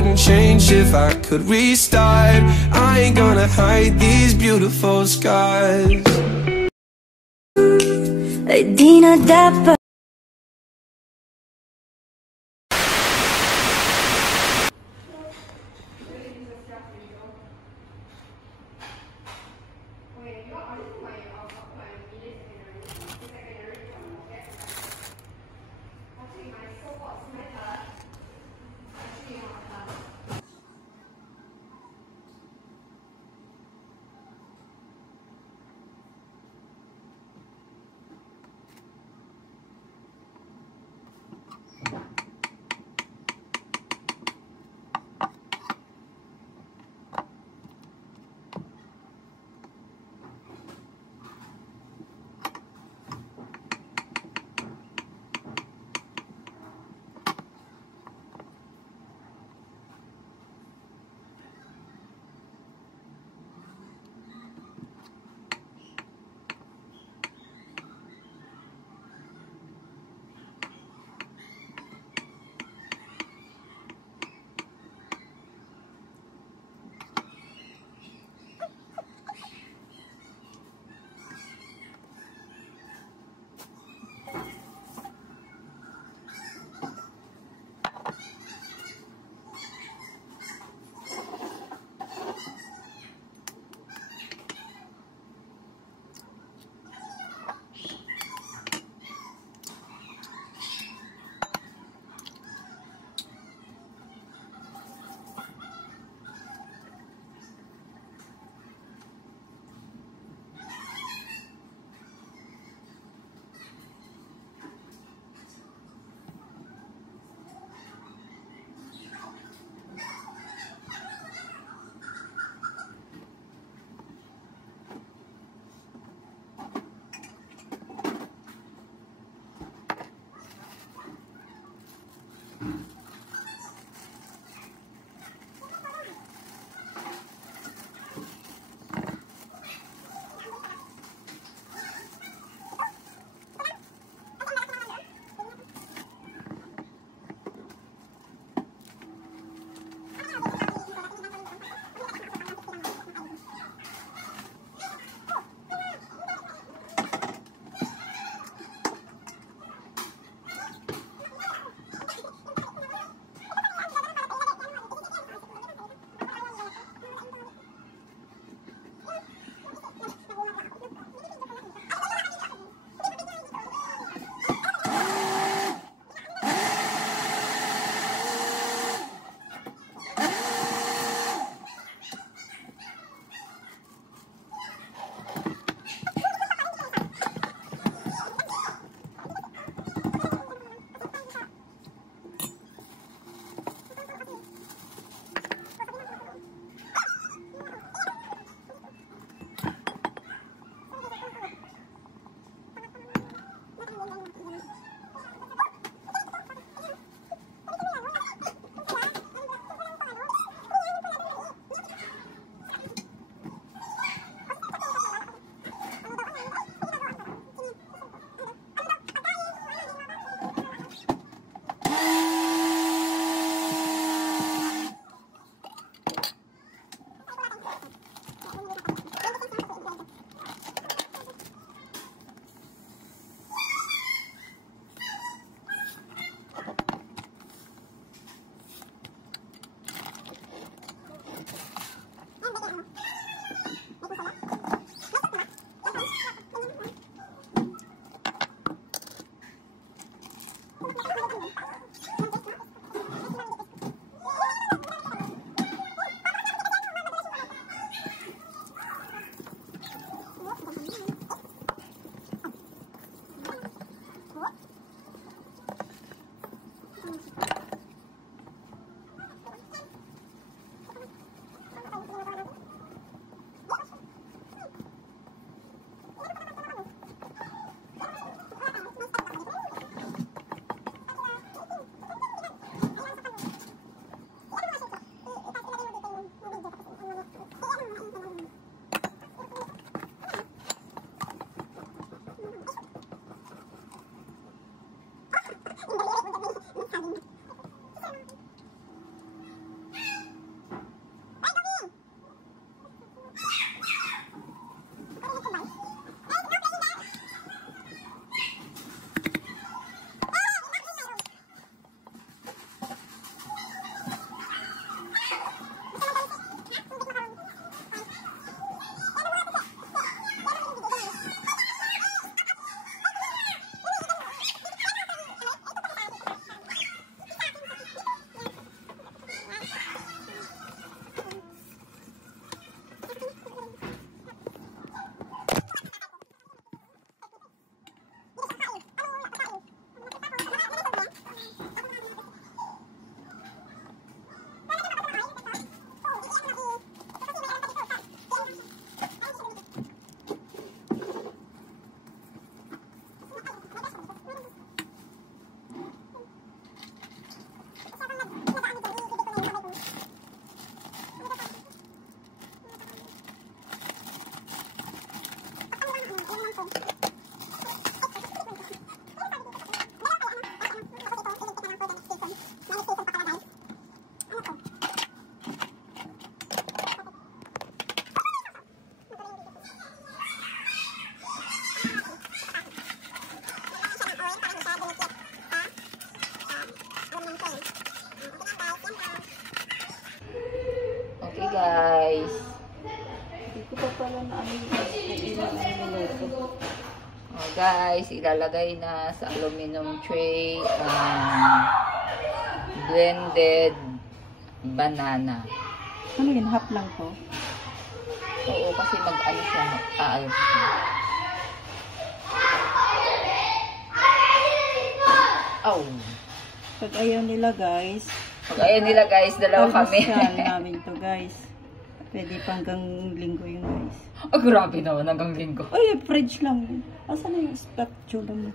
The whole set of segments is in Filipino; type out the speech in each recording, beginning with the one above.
wouldn't change if I could restart. I ain't gonna hide these beautiful scars. Di na dapat guys. Hindi ko pa pala na ano yung ilang minuto. Oh, guys, ilalagay na sa aluminum tray blended banana. Ano yun? Half lang to? Oo, kasi mag-ano siya, aalis siya. Oh. Pag ayaw nila guys, dalawa kami. Pag namin to guys. Pwede pa hanggang linggo yun guys. Oh, grabe naman, hanggang linggo. Ay, fridge lang yun. Asan na yung spatula mo?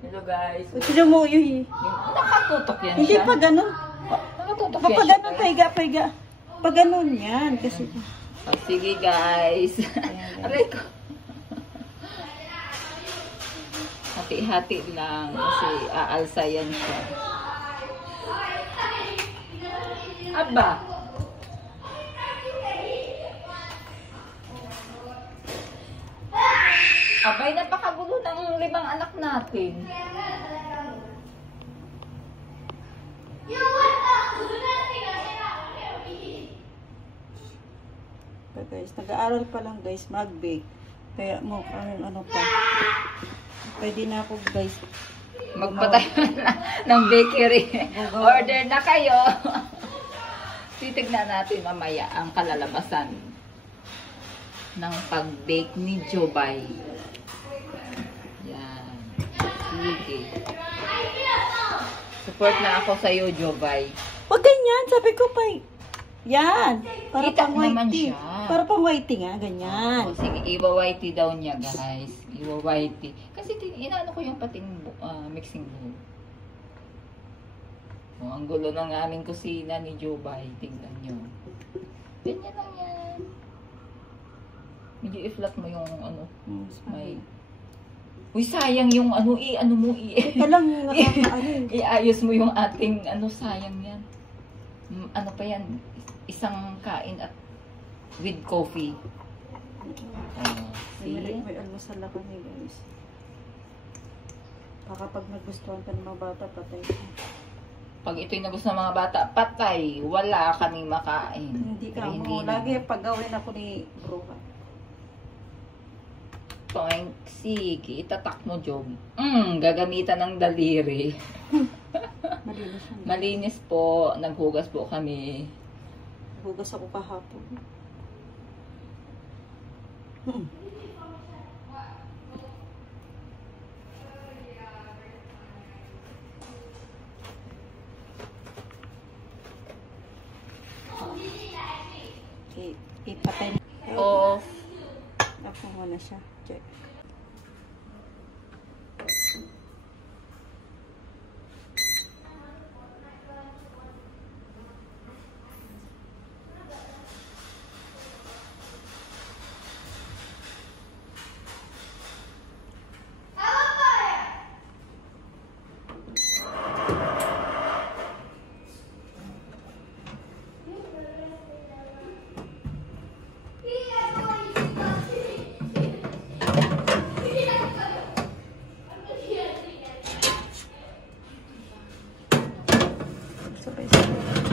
Hello guys. Ito mo yun eh. Nakatutok yan Hindi siya. pa ganun. Nakatutok Pa yan siya. ganun, paiga. Pa ganun yan. Kasi, Oh, sige guys. Aray ko. Hati-hati lang kasi aalsa yan siya. Aba. Abay, napakagulo ng 5 anak natin. pa guys, nag-aaral pa lang guys, mag-bake. Kaya mo, ano pa. Pwede na ako guys. Magpatayo na ng bakery. Order na kayo. Titignan natin mamaya ang kalalabasan ng pag-bake ni Jobay. Yan. Sige. Support na ako sa iyo, Jobay. Wag ganyan, sabi ko pa. Yan. Para Kita pang naman whitey. siya. Para pang whitey nga, ganyan. O, sige, iwa-whitey daw niya, guys. Iwa-whitey. Kasi inaano ko yung pating mixing bowl. O, ang gulo ng aming kusina ni Jobay. Tingnan nyo. Ganyan lang yan. Medyo i-flat mo yung ano. May... Uy, sayang yung ano, ano mo, Ito lang, nakakaano. iayos mo yung ating, ano, sayang yan. Ano pa yan? Isang kain at with coffee. May almusal na kami guys. Baka pag nagustuhan ka ng mga bata, patay. Pag ito'y nagustuhan ng mga bata, patay. Wala kaming makain. Hindi ka Pero mo. na. Lagi pag-gawin ako ni Bruha. Toink, sige, itatak mo, Job. Gagamitan ng daliri. Malinis siya. Malinis po. Naghugas po kami. Hugas ako kahapon. Ipatay. Off. Ako muna siya. Check. Sabay-sabay.